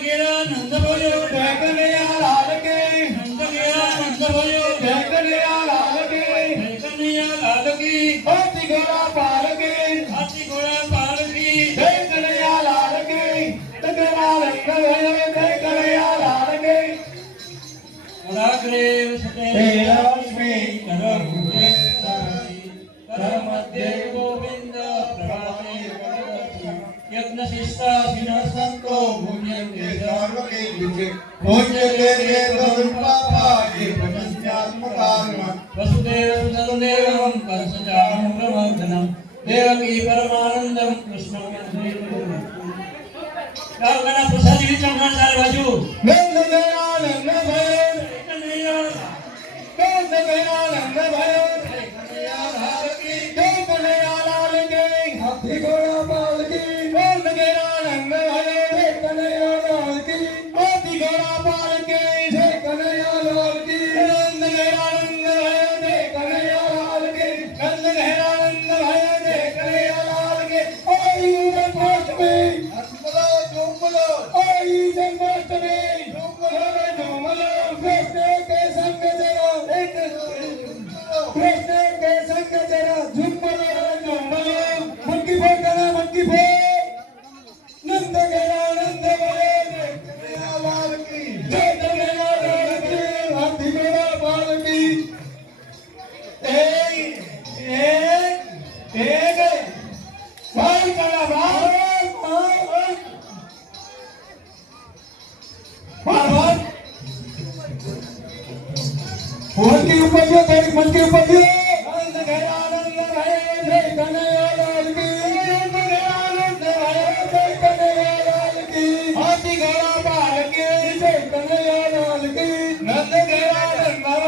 घेरा नंद भयो जय कन्हैया लाल की नंद घेरा नंद भयो जय कन्हैया लाल की जय कन्हैया लाल की हाथी घोड़ा पाल की हाथी घोड़ा पाल की जय कन्हैया लाल की तकरार भयो जय कन्हैया लाल की राग्रेव सते लक्ष्मी करभुजे करमध्ये गोविंद प्रभाते भगवती यज्ञशिष्टा सिंहसंतो भुजन्ते पूज्य वसुदेव सुतदेवं कंसचाणूरमर्दनं देवकी परमानंदं कृष्णं वन्दे कालगणा प्रसादी विचरण सारे बाजू नंद गया नंद भयो कन्हैया नंद गया नंद भयो कन्हैया लाल की जय कन्हैया लाल की हाथी घोड़ा पाल की नंद गया नंद भयो जय कन्हैया लाल की हाथी घोड़ा पाल की जय कन्हैया लाल की नंद गया नंद भयो जय कन्हैया लाल की नंद गया नंद भयो जय कन्हैया लाल की आई जन्माष्टमी झूमलो आई जन्माष्टमी झूमलो कृष्ण के संग जरा कृष्ण के संग जरा झूमलो मंकी फोड़ करा मंकी फोड़ नंद गया नंद भयो जय कन्हैया लाल की जय कन्हैया लाल की हाथी घोड़ा पाल की एक भाई करा भाई मन के ऊपर जो तेरे मन के ऊपर जो आनंद गया आनंद है जय कन्हैया लाल की आनंद गया आनंद है जय कन्हैया लाल की हाथी घोड़ा पाल की जय कन्हैया लाल की नंद गया आनंद है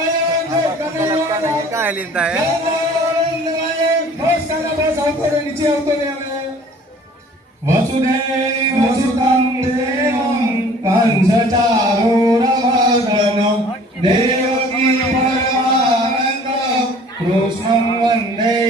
जय कन्हैया लाल की क्या लिखता है आनंद है बहुत सारा बस आपको नीचे उतर रहे हैं वसुदेव वसुतं देवं कंसचारूरमर्दनं देवकी परमानन्दं कृष्णं वन्दे